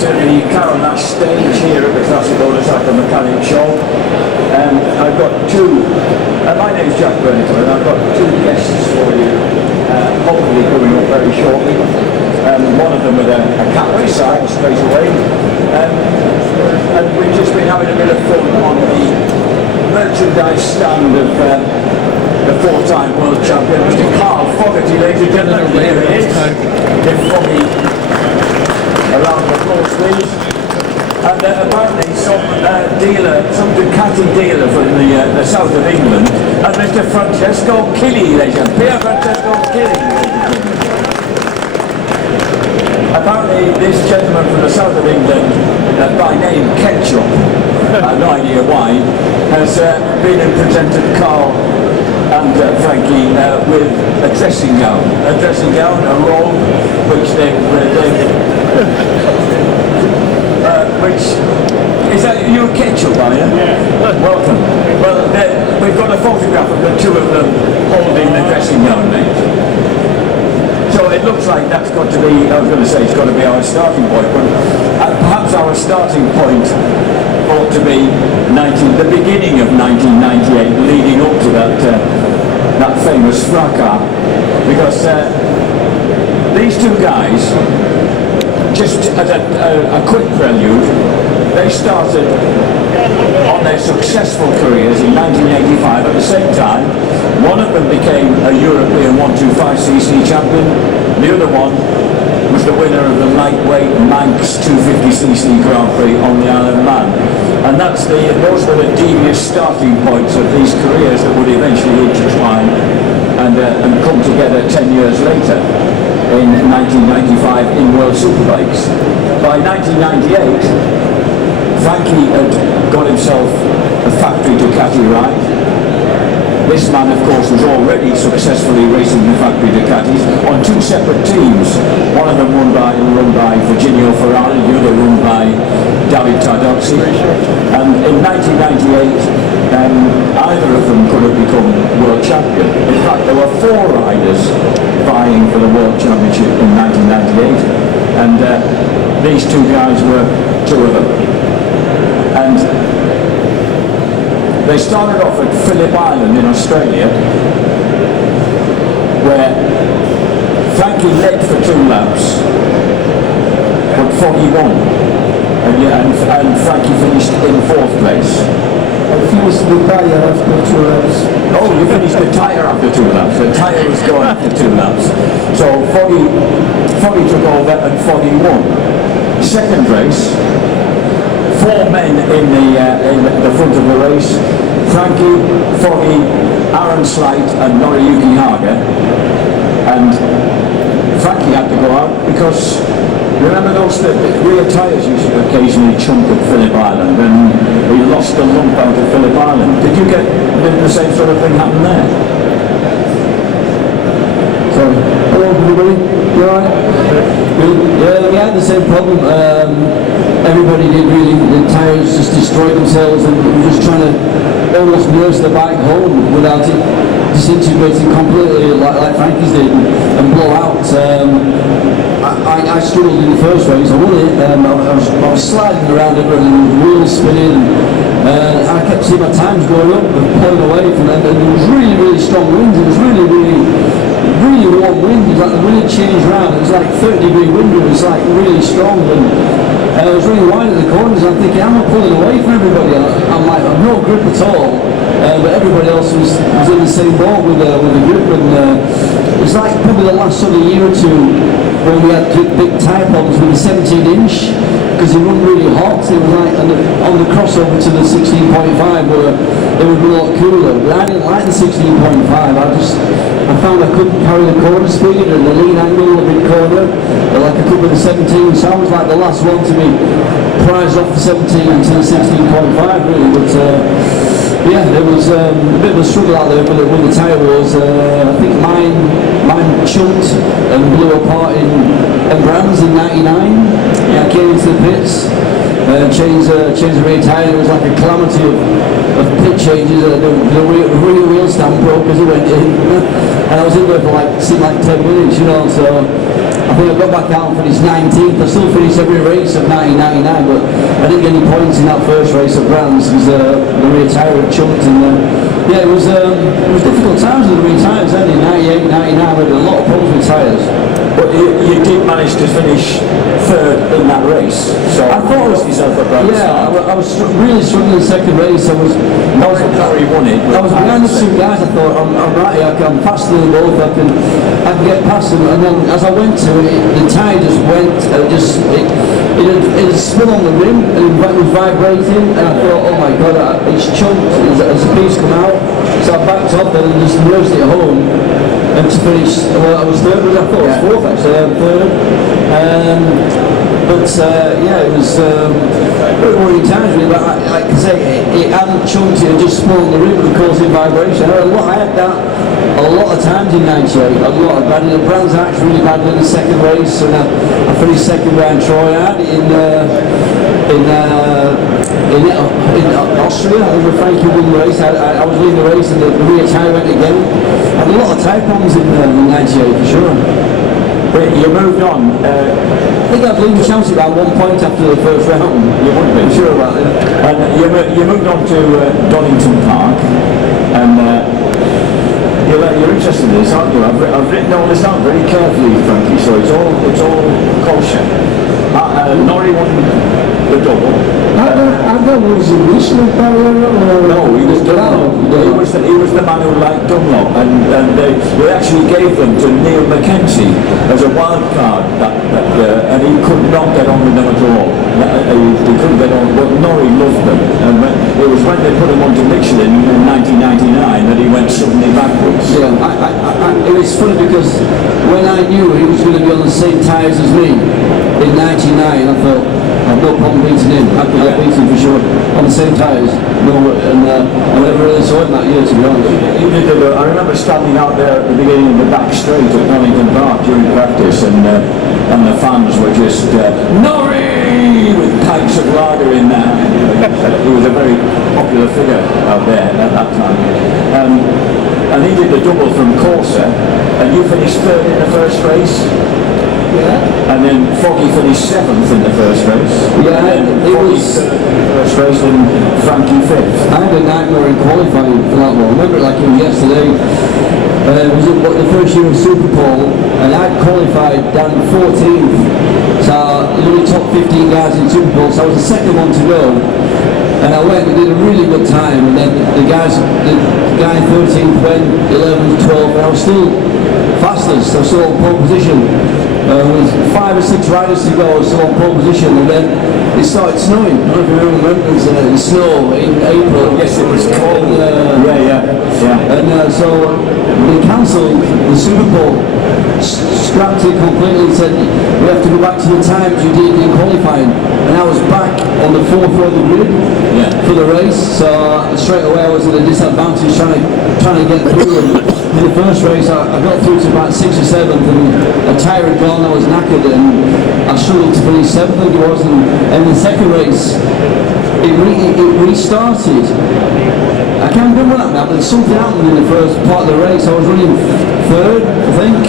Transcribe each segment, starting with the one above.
to the Carol Nash stage here at the Classic Motorcycle Mechanic Show. I've got two, my name is Jack Burnington, and I've got two guests for you, hopefully coming up very shortly. One of them with a cat race straight away. And we've just been having a bit of fun on the merchandise stand of the four-time world champion, Mr. Carl Foggy, ladies and gentlemen. Here he is. Give Foggy a round of applause, please. And apparently some Ducati dealer from the south of England, and Mr. Francesco Chili, ladies and gentlemen. Pier Francesco Chili. Apparently this gentleman from the south of England, by name Ketchup, I have no idea why, has been and presented Carl and Frankie with a dressing gown, a robe, which which is that you Ketchup, are you? Yeah. Welcome. Well, we've got a photograph of the two of them holding the dressing gown, mate. So it looks like that's got to be, I was going to say it's got to be our starting point, but perhaps our starting point ought to be the beginning of 1998, leading up to that famous fracas, because these two guys, just as a quick prelude, they started on their successful careers in 1985. At the same time, one of them became a European 125cc champion, the other one was the winner of the lightweight Manx 250cc Grand Prix on the Isle of Man. And those were the devious starting points of these careers that would eventually intertwine and come together 10 years later in 1995 in World Superbikes. By 1998, Frankie had got himself a factory Ducati ride. This man, of course, was already successfully racing the factory Ducatis on two separate teams. One of them run by Virginio Ferrari, the other run by David Tardozzi. And in 1998, either of them could have become world champion. In fact, there were four riders vying for the world championship in 1998, and these two guys were two of them. And they started off at Phillip Island in Australia, where Frankie led for 2 laps, but Foggy won, and Frankie finished in 4th place. I finished the tyre after 2 laps. Oh, you finished the tyre after 2 laps. The tyre was gone after 2 laps. So Foggy took over and Foggy won. Second race, 4 men in the front of the race: Frankie, Foggy, Aaron Slight and Noriyuki Haga. And Frankie had to go out because, remember those rear tyres used to occasionally chunk at Phillip Island, and we lost a lump out at Phillip Island. Did the same sort of thing happen there? Sorry. Hello everybody, you alright? Yeah, we had the same problem. Everybody did really, the tyres just destroyed themselves, and we were just trying to almost nurse the bike home without it disintegrating completely like Frankie's did and blow out. I struggled in the first race. I won it. I was sliding around everything, wheels spinning, and I kept seeing my times going up and pulling away from them. And it was really, really strong winds. It was really, really, really warm wind. It was like the wind changed around. It was like 30-degree wind. It was like really strong. And I was really wide at the corners. I'm thinking, I'm not pulling away from everybody. I'm like, I've no grip at all. But everybody else was in the same boat with the grip. And it's like probably the last sort of year or two when we had big tyre problems with the 17-inch, because it wasn't really hot. It was like on the crossover to the 16.5 where it would be a lot cooler. But I didn't like the 16.5. I found I couldn't carry the corner speed and the lean angle of the corner like I could with the 17. So I was like the last one to be prized off the 17 into the 16.5 really. But yeah, there was a bit of a struggle out there with the tyre wars. I think mine chunked and blew apart in Brands in '99. Yeah, I came into the pits, changed the rear tyre. It was like a calamity of pit changes. The rear wheel stand broke as it went in, and I was in there for seemed like 10 minutes, you know. So I think I got back out and finished 19th. I still finished every race of 1999, but I didn't get any points in that first race at Brands because the rear tyre had chunked. And yeah, it was difficult times with the rear tyres. Then in 98, 99, we had a lot of problems with tyres. But you did manage to finish third in that race, so I thought yourself at Brands. Yeah, I was really struggling in the second race. Norrie won it. I was behind the two guys. I thought I'm right here. I'm faster than both. I can get past them. And then as I went to it, the tyre just went. It had spun on the rim and it was vibrating. And I thought, oh my god, it's chunked as the piece come out. So I backed up and just nursed it home. And to finish, well, I was third, but I thought I was fourth actually. I'm third. Yeah, it was very worrying times really, but I can say it hadn't chunked, it had just spun on the rim and causing vibration. I had that a lot of times in 98, a lot of bad. The Brands actually really badly in the second race, and I finished second behind Troy. I had it in Austria, I think with Frankie won the race. I was leading the race and the rear tyre went again. I had a lot of tyre problems in 98 for sure. But you moved on. I think I'd lead the championship by 1 point after the first round. You would be. Sure about it. And you moved on to Donington Park, and you're interested in this, aren't you? I've written all this down very carefully, Frankie. So it's all kosher. Norrie won the double. Ada was a Michelin power or No, he was Dunlop. He was the man who liked Dunlop, and they actually gave them to Neil Mackenzie as a wild card, and he could not get on with them at all. He couldn't get on, but Norrie loved them, and it was when they put him onto Michelin in 1999 that he went suddenly backwards. Yeah, it was funny because when I knew he was going to be on the same tyres as me in 99, I thought, I've no problem beating him. I beat him for sure on the same tyres. No, and I never really saw him that year, to be honest. I remember standing out there at the beginning of the back straight at Donington Park during practice, and the fans were just Norrie with pipes of lager in there. He was a very popular figure out there at that time. And he did the double from Corsa, and you finished third in the first race. Yeah. And then Foggy finished seventh in the first race. Yeah, and then it Foggy was third in the first race and Frankie fifth. I had a nightmare in qualifying for that one. I remember it like it was yesterday. It was the first year of Super Bowl, and I'd qualified down 14th. So there were only top 15 guys in Super Bowl, so I was the second one to go. And I went and did a really good time, and then the guy 13th went 11th, 12th, and I was still fastest, I was still on pole position. With 5 or 6 riders to go, I was still on pole position, and then it started snowing. I don't know if you remember the snow in April. Yes, it was cold. Yeah. And so they cancelled the Super Bowl, scrapped it completely and said, we have to go back to the times you did in qualifying. And I was back on the 4th row of the grid for the race, so straight away I was at a disadvantage trying to get through. In the first race I got through to about 6th or 7th, and a tyre had gone, I was knackered, and I struggled to finish 7th, I think it was. And in the second race it restarted. I can't remember what happened, but something happened in the first part of the race. I was running third, I think,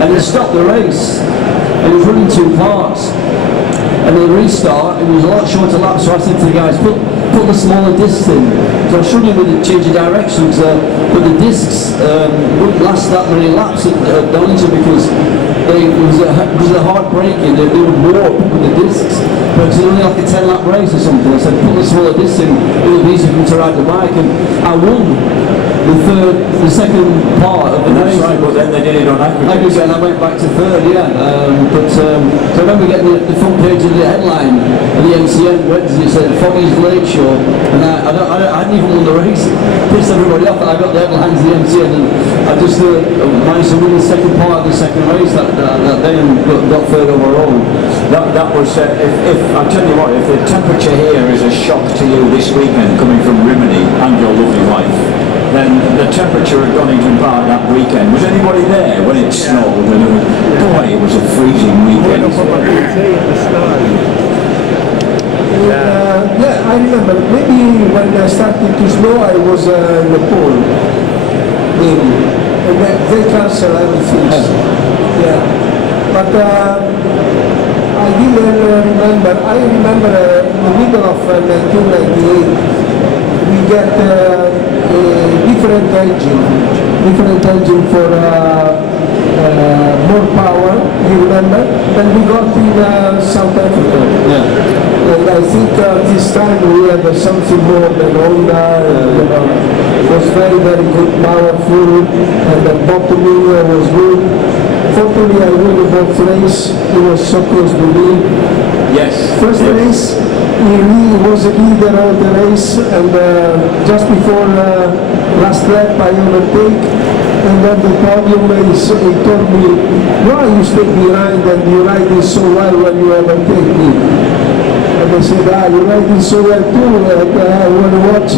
and they stopped the race. It was running 2 parts, and the restart, it was a lot shorter laps, so I said to the guys, put the smaller discs in. So I was struggling with the change of directions, but the discs wouldn't last that many laps at Donington because it was a hard braking, they would warp with the discs. But it was only like a 10-lap race or something. I said, put the smaller discs in, it would be easier for me to ride the bike, and I won the second part of the race. That's right, but then they did it on aggregate. And I went back to third, yeah. So I remember getting the front page of the headline of the MCN Wednesday. It said Foggy's late show, and I hadn't even won the race. Pissed everybody off that I got the headlines of the MCN, and I just managed to win the second part of the second race that day and got third overall. That was, if I'll tell you what, if the temperature here is a shock to you this weekend coming from Rimini and your lovely wife, then the temperature at Donington Park that weekend, was anybody there when it snowed? And boy, it was a freezing weekend. Yeah, I remember. Maybe when I started to snow, I was in the pool. Maybe. And they cancel everything. Yeah. But I didn't remember. I remember in the middle of 1998, we get a different engine for more power, you remember? And we got in South Africa. Yeah. And I think this time we had something more than Honda. It was very, very good, powerful, and the bottoming was good. Fortunately, I won both race. He was so close to me. Yes. First race, he really was a leader of the race, and just before last lap I overtake, and then the podium he told me, why you stay behind and you ride it so well when you overtake me? And I said, you ride it so well too, I want to watch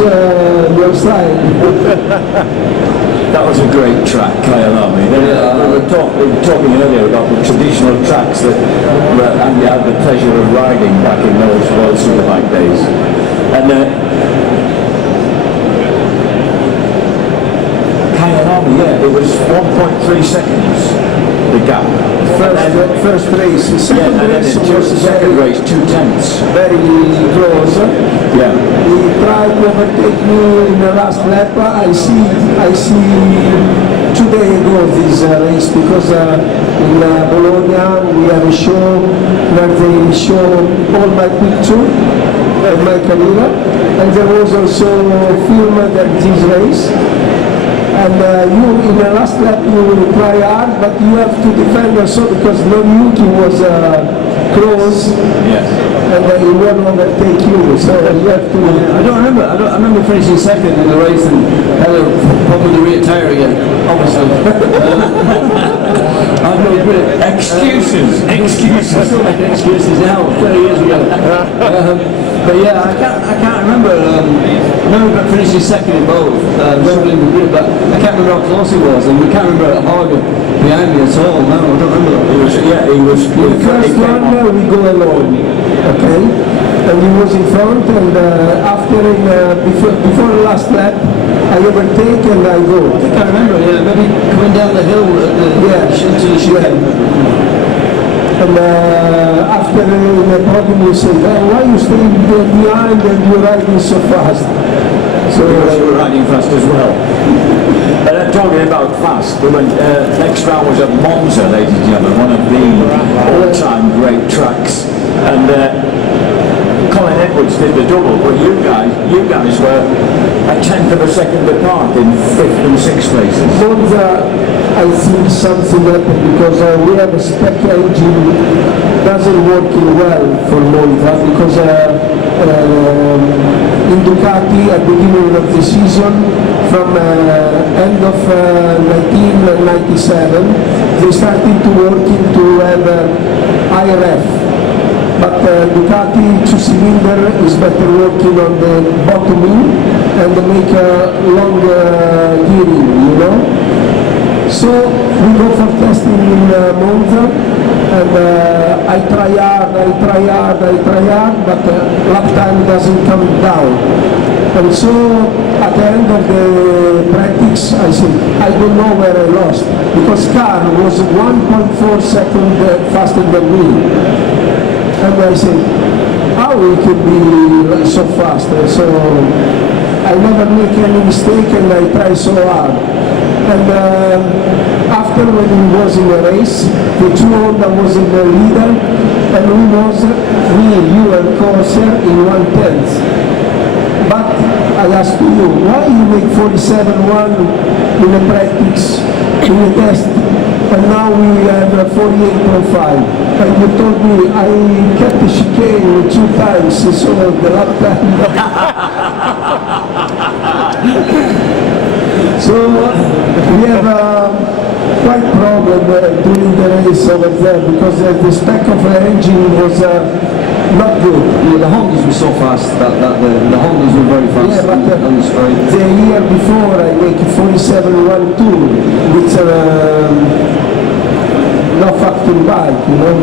your style. That was a great track, Kyalami. We were talking earlier about the traditional tracks that Andy had the pleasure of riding back in those World Superbike days. And Kyalami, yeah, it was 1.3 seconds, the gap. First race, the second race was the second race, 2/10. very close. Yeah. He tried to overtake me in the last lap. I see 2 days ago this race because in Bologna we have a show where they show all my picture and my career, and there was also a film that this race. And you, in the last lap, you try hard, but you have to defend also because Nobuyuki was close, Yes. and he won't overtake you, so you have to... I remember finishing second in the race and had a problem with the rear tyre again, obviously. I'm no good. Excuses. I still make excuses now, 30 years ago. But yeah, I can't remember. I remember finishing second in both, struggling with grid, but I can't remember how close he was, and we can't remember Haga behind me at all. No, I don't remember that. He was. The first one, we go alone, okay? And he was in front, and after, before the last lap, I overtake and I go. I can't remember, yeah, maybe coming down the hill into the chicane. And after the podium, you say, why you stay behind and you're riding so fast? So Because you were riding fast as well. And talking about fast, we went, next round was at Monza, ladies and gentlemen, one of the all-time great tracks. And Colin Edwards did the double, but you guys were a tenth of a second apart in 5th and 6th places. Monza, I think something happened because we have a spec engine doesn't work well for Monza because in Ducati at the beginning of the season, from end of 1997, they started to work to have IRF. But Ducati 2-cylinder is better working on the bottoming and make a longer gearing, you know. So we go for testing in Monza, and I try hard, but lap time doesn't come down. And so at the end of the practice, I said, I don't know where I lost, because car was 1.4 seconds faster than me. And I said, how we could be so fast? So I never make any mistake and I try so hard. And after when we was in the race, the 2 Honda was in the leader, and we was, you and Corsair in 1/10. But I asked you, why you make 47.1 in the practice, in the test? And now we have 48.5. And you told me I kept the chicane 2 times, so the lap time. So we have quite problem during the race over there because the spec of the engine was not good. Yeah, the Hondas were so fast the Hondas were very fast. Yeah, but on the straight. the year before I make 47.12 with no factory bike, you know.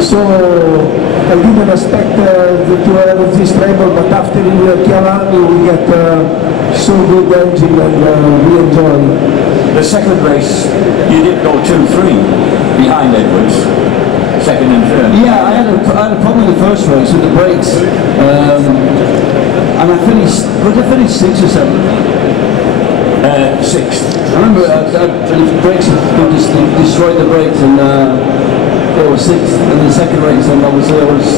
So I didn't expect to have this treble, but after in Chiavani we get so good engine and we enjoy it. The second race, you did go 2-3 behind Edwards, second and third. Yeah, I had a problem in the first race with the brakes, and I finished. Was I finished 6th or 7th? Sixth. I remember the brakes just destroyed the brakes, and it was 6th. And the second race, and obviously I was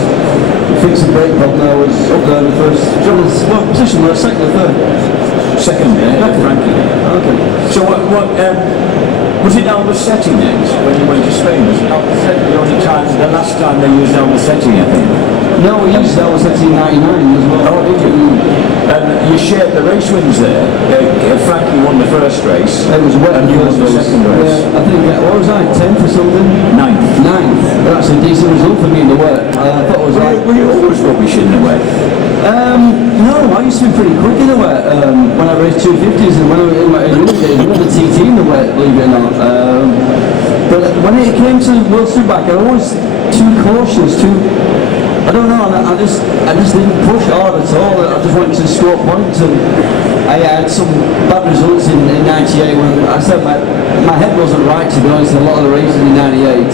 fixed the brake problem. I was up there in the first. What position? Was second or third? Second, Frankie. Okay. So what was it Albacete next when you went to Spain? Was it Albacete the only time, the last time they used Albacete, I think? No, we used Albacete in '99 as well. Oh, did you? You shared the race wins there. Frankie won the first race. It was wet. And you won the second race. Yeah, I think, what was I, 10th or something? Ninth. That's a decent result for me in the wet. I thought it was Were you always rubbish in the wet? No, I used to be pretty quick in the wet when I raced 250s and when I was in my early days, I won the TT in the wet, believe it or not. But when it came to World Superbike, I was too cautious, I don't know, I just didn't push hard at all. I just wanted to score points, and I had some bad results in '98 when I said my head wasn't right, to be honest, in a lot of the races in '98,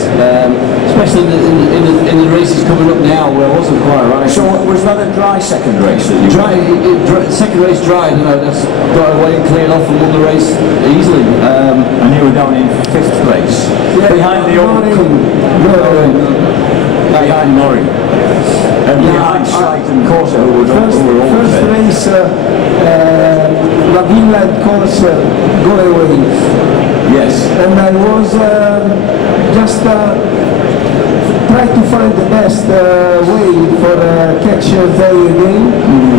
especially in the races coming up now where I wasn't quite right. So was that a dry second race that you Second race dried, and I just got away and cleared off and won the race easily. And you were down in 5th place? Yeah, behind the old behind Murray. And behind Strike and Corsa, who were always First there. race, La Villa and Corsa go away. Yes. And I was just trying to find the best way for catch they again.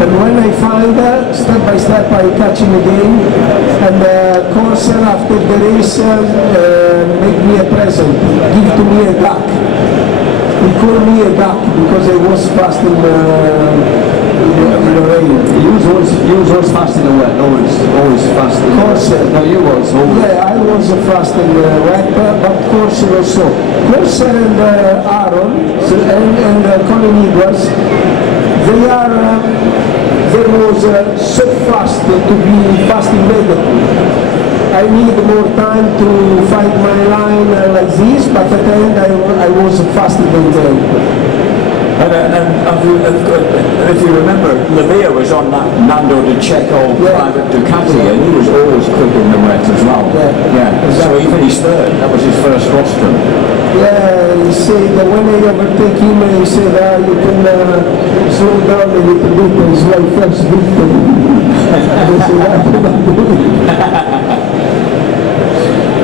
And when I find step by step I catch him again. And Corsa after the race make me a present, give to me a duck. He called me a duck because I was fast in the rain. You was always fast in the wet, always fast. Corsa. No, you was always. Yeah, I was fast in the wet, but Corsa also. Corsa and Aaron and Colin Edwards, they was so fast to be fast immediately. I need more time to find my line like this, but at the end I was faster than them. And if you remember, Lavia was on that Nando De Cecco private Ducati, and he was always quick in the wet as well. Yeah. So he finished third. That was his first rostrum. Yeah, he said that when I overtake him, he said, you can slow down a little bit, it's my first victory. I said, I cannot do it.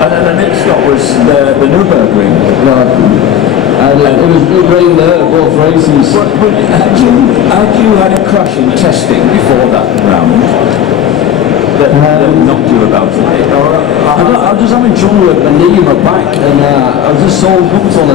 And then the next stop was the Nürburgring. And it was good rain there, both races. Had you had a crash in testing before that round that knocked you about a bit? I was just having trouble with my knee and my back, and I was just so hooked on it.